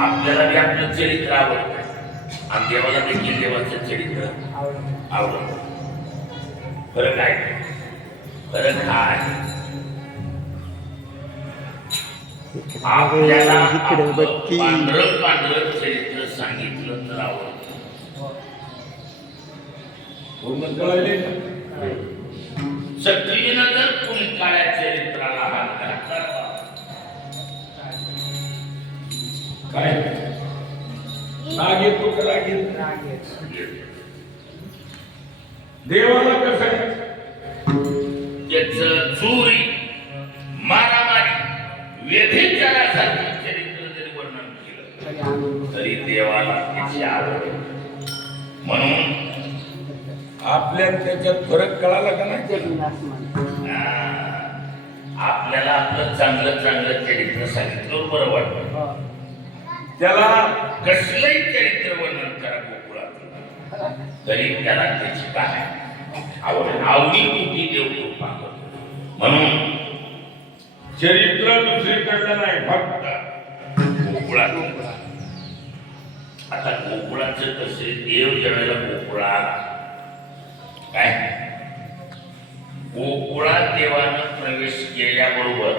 आपल्याला बी आपलं चरित्र आवडतं आणि देवाला देखील देवाचं चरित्र आवडतं. फरक आहे, फरक हा आहे. आपल्याला पांढरं पांढरं चरित्र सांगितलं तर आवडतं. सगळीनं जर कुणी काळ्या चरित्राला हात घातला काय राग येतो का राग येत? देवाला कसं आहे त्याच चोरी मारामारी व्यभिचारासारखं चरित्र जरी वर्णन केलं तरी देवाला त्याची आवड. म्हणून आपल्या त्याच्यात फरक कळाला का नाही? आपल्याला आपलं चांगलं चांगलं चरित्र सांगितलं बरं वाटतं. त्याला कसलंही चरित्र वर्णन करा गोकुळात तरी त्याला त्याची काय आवडी कुठे देव कृपा करतो. म्हणून चरित्र दुसरीकडलं नाही, फक्त गोकुळात. आता गोकुळाचं कसे देव ज्यावेळेला गोकुळात काय गोकुळात देवानं प्रवेश केल्याबरोबर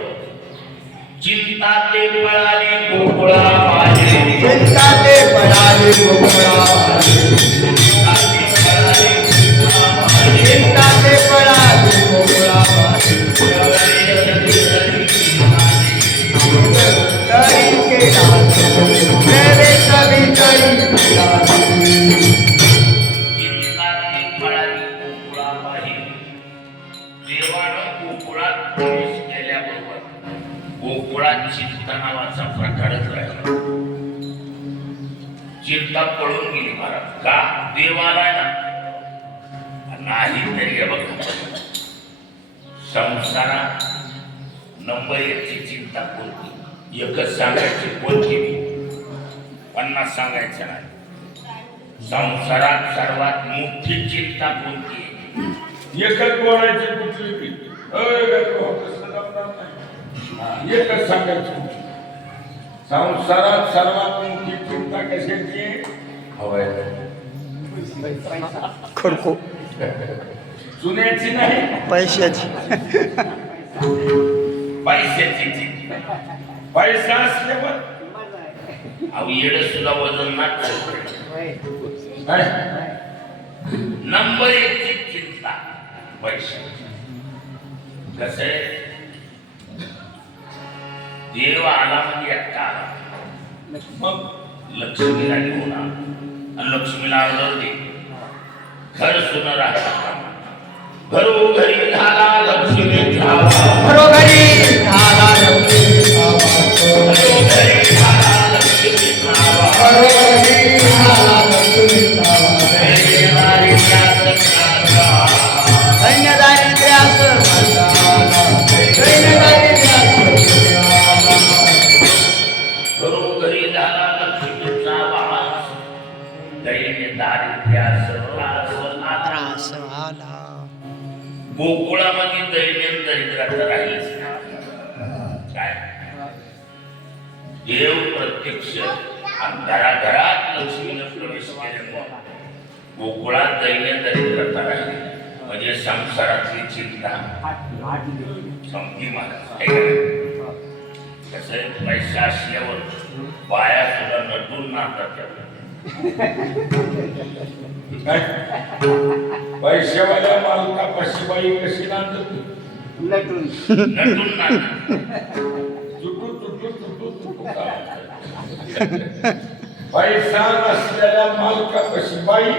चिंता ते पळाली गोकुळा माझे, चिंता ते पळाली गोकुळा माझे, चिंता ते पळाली गोकुळा माझे, तरी केला प्रवेश विजयी गोकुळात चिंता नावाचा प्रकारच राहिला. चिंता पळून गेली महाराज. का? देवाला नाही तरी बघा संसारात नंबर 1 ची चिंता कोणती? एकच सांगायची कोणती? 50 सांगायचं नाही. संसारात सर्वात मोठी चिंता कोणती? एकच बोलायची कुठली? एकच सांगायचं. संसारात सर्वात मोठी चिंता कशाची? हवय खडको सुन्याची नाही, पैशाची. पैशाची चिंता. पैसा असल्यावर अहो येड सुद्धा वजन नाच. नंबर 1 ची चिंता पैशाची. कसं आहे देव आला म्हणजे एकटा आला मग लक्ष्मीला घेऊन आला आणि लक्ष्मीला आढळले घर सुन राहता घरोघरी झाला लक्ष्मी झाला, घरोघरी झाला लक्ष्मी झाला, घरोघरी झाला लक्ष्मी झाला, घरोघरी झाला लक्ष्मी झाला. दैन्यदारी त्रास घरोघरी झाला लक्ष्मीचा वास, दैन्यदारिद्र्यास त्रास आला. गोकुळामध्ये दैन्य दरिद्राचा राहील काय? देव प्रत्यक्ष घराघरात लक्ष्मीनं प्रवेश केल्यामुळे गोकुळात दैन्य दरिद्रता राहील. म्हणजे संसारातली चिंता संपली महाराज. कसं पैसा असल्यावर बाया सुद्धा नटून नाचतात. पैशावाल्या मालकापाशी बाई कशी नाचत? नटून नटून नाचत. पैसा नसलेल्या मालकापाशी बाई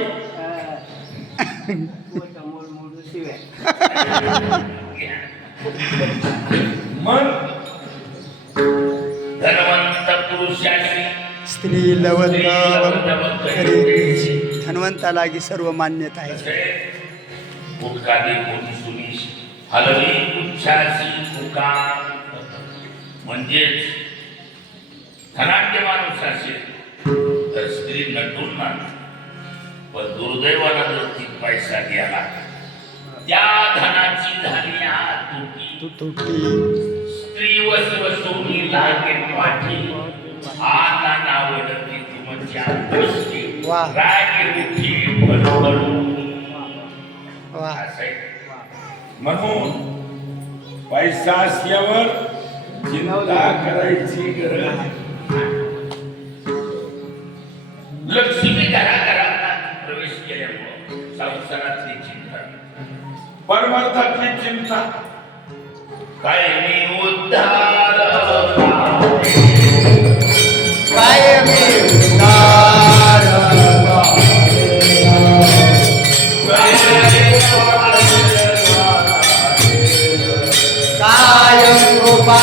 मन धनवंत पुरुषाशी स्त्री लवंत धनवंतालागी सर्व मान्यता आहे. हलवी पुच्छासी पुकार म्हणजेच धनाढ्य माणूस असेल तर स्त्री नटून नाच. पण दुर्दैवाला जर ती पैसा गेला त्या धनाची झाली तुटी. स्त्री वसवसुनी लागे पाठी आता नाव तुमच्या गोष्टी वा. रागी उठी फडफडून वा. असं आहे. म्हणून पैसा असल्यावर चिंता करायची गरज नाही. लक्ष्मी घराघरात प्रवेश केल्यामुळं संसारातली चिंता परमार्थातली चिंता कायमी उद्धार कायमी उद्धार कायम कृपा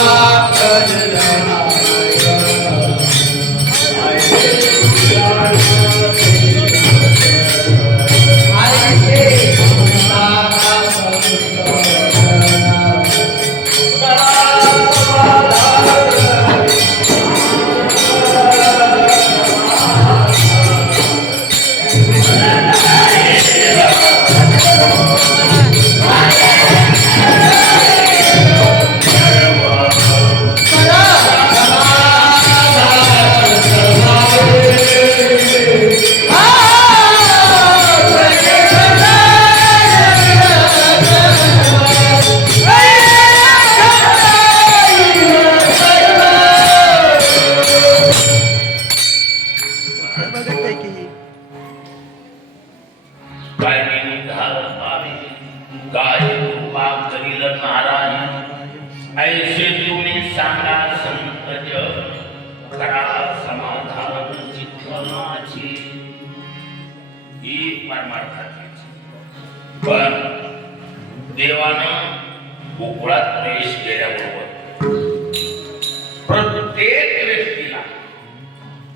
ऐसे तुम्ही सांगा संतज करा समाधान चित्त माझी ही परमार्थाची. पण देवानं गोकुळात प्रवेश केल्याबरोबर प्रत्येक व्यक्तीला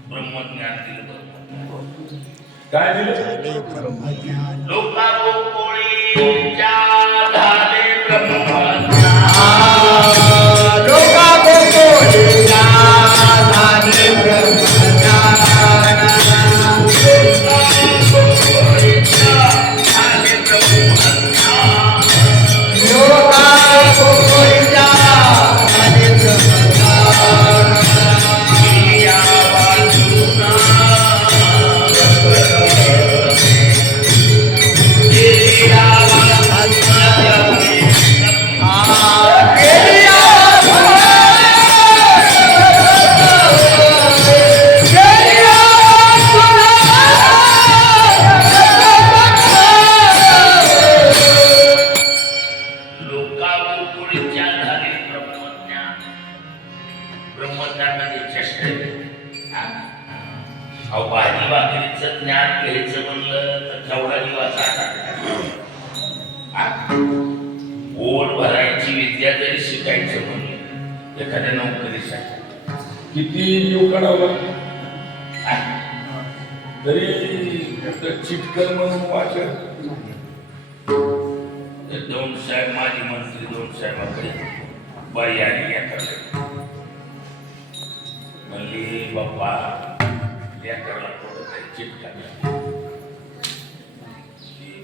ब्रह्मज्ञान दिलं. काय दिलं? लोका गोकुळीच्या झाले ब्रह्मज्ञान. लोका गोकुळीच्या झाले ब्रह्मज्ञान. लोका गोकुळीच्या झाले ब्रह्मज्ञान. भाजी भाकरीचं ज्ञान घ्यायचं म्हणलं तर केवढा दिवस पोट भरायची विद्या जरी शिकायचं म्हणलं एखाद्या नोकरीसाठी किती जीव काढावं तरी चिटकल म्हणून वाचत. दोन साहेब माझी मंत्री दोन साहेबांकडे बाई आली याकडे म्हणली बाप्पा लेकरला थोडं काही चिटका.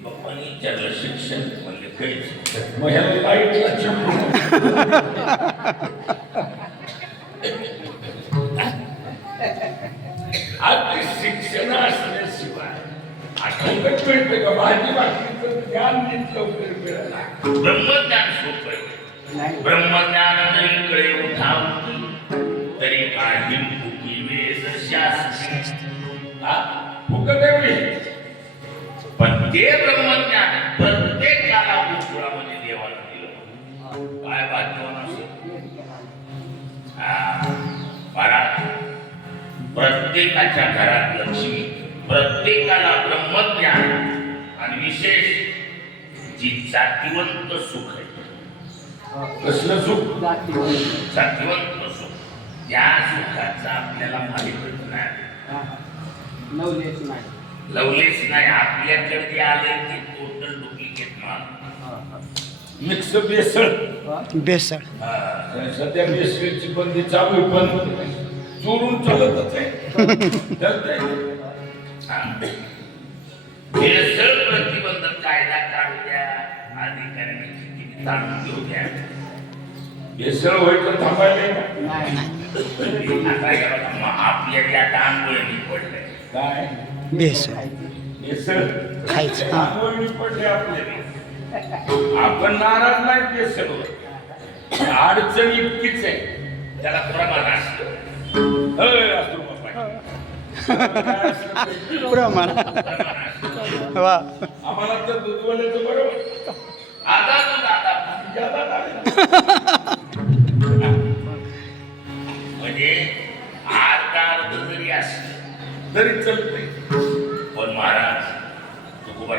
बाप्पानी विचारलं शिक्षण म्हणले काही शिक्षण मग ह्याला लाईटला आज शिक्षण असल्याशिवाय आठवत मिळते का भाजी भाकरीचं ज्ञान लवकर मिळालं. ब्रह्मज्ञान सोपं. ब्रह्मज्ञान जरी कळे उठावती तरी काही फुकी वेद शास्त्र फुकट पण ते ब्रह्मज्ञान प्रत्येकाला गोकुळामध्ये देवाला दिलं. काय भाग्यवान असेल. प्रत्येकाच्या घरात लक्ष्मी, प्रत्येकाला ब्रह्मज्ञान आणि विशेष जी जातीवंत सुख आहे. कसलं सुख? जातीवंत सुख. त्या सुखाचा आपल्याला माहितीच नाही. लवलेस नाही. आपल्याकडे जे आले ते टोटल डुप्लिकेट माल. मिक्स बेसळ. बेसळ सध्या बेसळची बंदी चालू पण चोरून चालतच आहे. भेसळ प्रतिबंधक कायदा काढू द्या. अधिकाऱ्यांनी किती ताणून घेऊ द्या. भेसळ व्हायचं थांबायला आता आपल्या त्या तांबोळी पडलंय. काय भेसळ बेसळ खायचं, हा. त्यामुळे पडले आपल्याला. आपण नाराज नाही बेसळवर. अडचण इतकीच आहे, त्याला प्रमाण असतं. असतो बाबा. काय असतं ते? प्रमाण प्रमाण असतं. वा आम्हाला तर दूधवाल्याचं बरोबर. आता दूध आता ज्यादा लागेल. म्हणजे अर्ध जरी असलं तरी चालतंय. पण महाराज तुकोबा